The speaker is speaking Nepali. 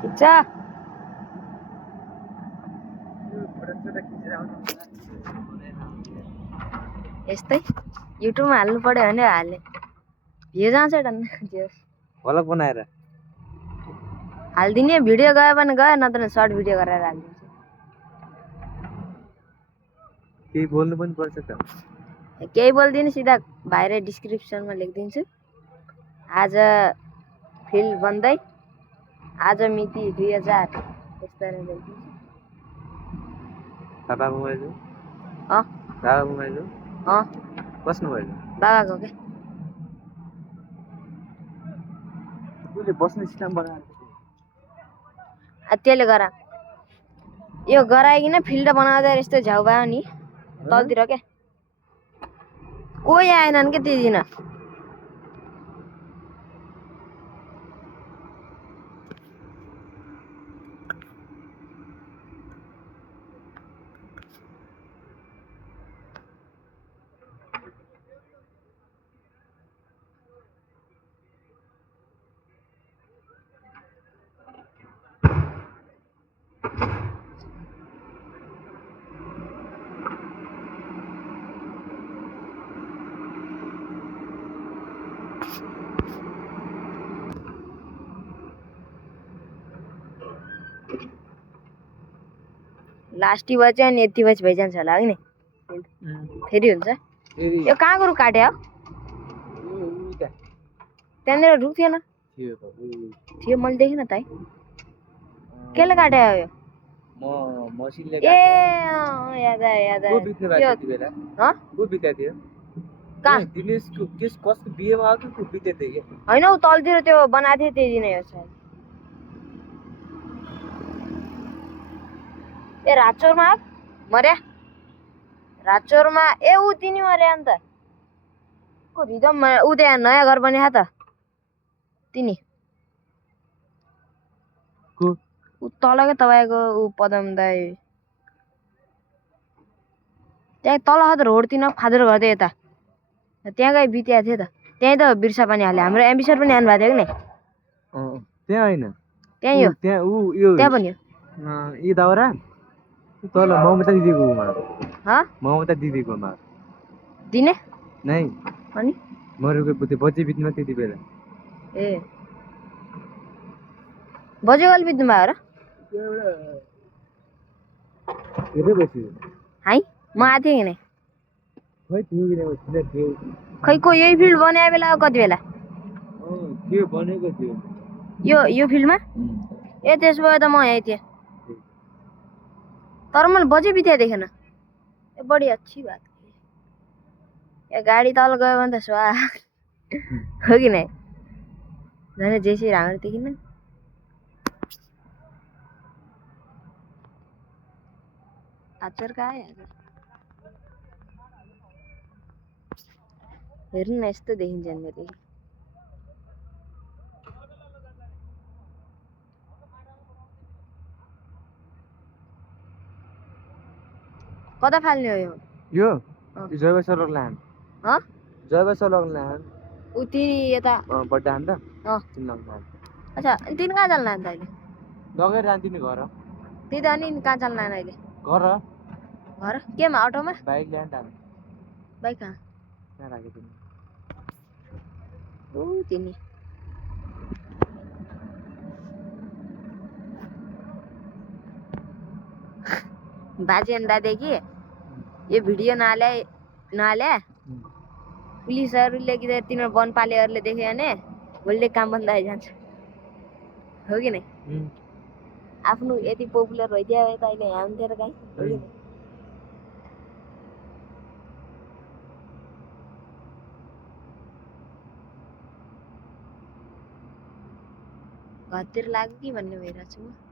खिच्छ यस्तै युट्युबमा हाल्नु पर्यो भने हाल्ने भ्यू जान्छ डन्न भलक बनाएर हाल्दिने भिडियो गयो भने गयो नत्र सर्ट भिडियो गरेर हाल्दिन्छु केही बोल्नु पनि पर्छ त केही बोल्दिनँ सिधा बाहिर डिस्क्रिप्सनमा लेखिदिन्छु आज फिल्ड बन्दै आज मिति 2000 यस्तरी लेखिदिन्छु बाबा मोबाइल अँ बाबा मोबाइल अँ बस्नु भयो बाबाको के उसले बस्ने सिस्टम बनाएर त्यसले गरा यो गराइकन फिल्ड बनाउँदा यस्तो झ्याउ भयो नि तलतिर क्या कोही आएनन् क्या त्यो दिन लास्टी बच्यो अनि यति बजी भइजान्छ होला है नि फेरि हुन्छ यो कहाँको रुख काट्यो त्यहाँनिर रुख थिएन थियो मैले देखेन त है केले काट्यो यो मसिनले ए याद आयो याद आयो दिनेशको कसको बिहेमा आयो कि बिते थियो कि होइन ऊ तलतिर त्यो बनाएको थियो त्यही दिन हो सायद ए राचौरमा मर्या राचौरमा ए ऊ तिनी मर्या अन्त को रिदम ऊ त्यहाँ नयाँ घर बनिया त तिनी ऊ तल क्या तपाईँको ऊ पदम दाई त्यहाँ तल त रोडतिर फादर घर थियो यता त्यहाँ गए बित्या थियो त त्यहीँ त बिर्सा पनि हाल्यो हाम्रो एम्बिसर पनि आउनु भएको थियो कि नि त्यहाँ होइन त्यहीँ हो त्यहाँ ऊ यो त्यहाँ पनि हो यी दाउरा तल ममता दिदीकोमा ममता दिदीकोमा दिने नै अनि मरेको त्यो बच्चे बित्नुमा त्यति बेला ए बजेगल बित्नु भयो र धेरै बस्यो है म आएको थिएँ कि नै खै थियो खै को यही फिल्ड बनाए बेला कति बेला त्यो बनेको थियो यो फिल्डमा ए त्यसो भए त म यहीँ थिएँ तर मैले बजे बित्या देखेन ए बडी अच्छी बात ए गाडी तल गयो भने त स्वा हो कि नै झन् जेसी राम्रो देखिन आचर कहाँ आयो हेर्नु न यस्तो देखिन्छ मेरो कता फाल्ने हो यो जैव सलग लान जैव सलग लान उति यता बड्डा हान्दा अच्छा तिन कहाँ जान लान्छ अहिले लगेर जान्दिने घर त्यही त अनि कहाँ जान लान अहिले घर घर केमा अटोमा बाइक ल्यान्ड हाल बाइक कहाँ राखेको तिमी ऊ तिमी बाजे दादेखि यो भिडियो नहाले पुलिसहरूले कि तिनीहरू वनपालेहरूले देख्यो भने भोलि काम बन्द आइजान्छ हो कि नै आफ्नो यति पपुलर भइदियो त अहिले यहाँ हुन्थ्यो र काहीँ हो कि नै घरतिर लाग्यो कि भन्ने भइरहेको छु म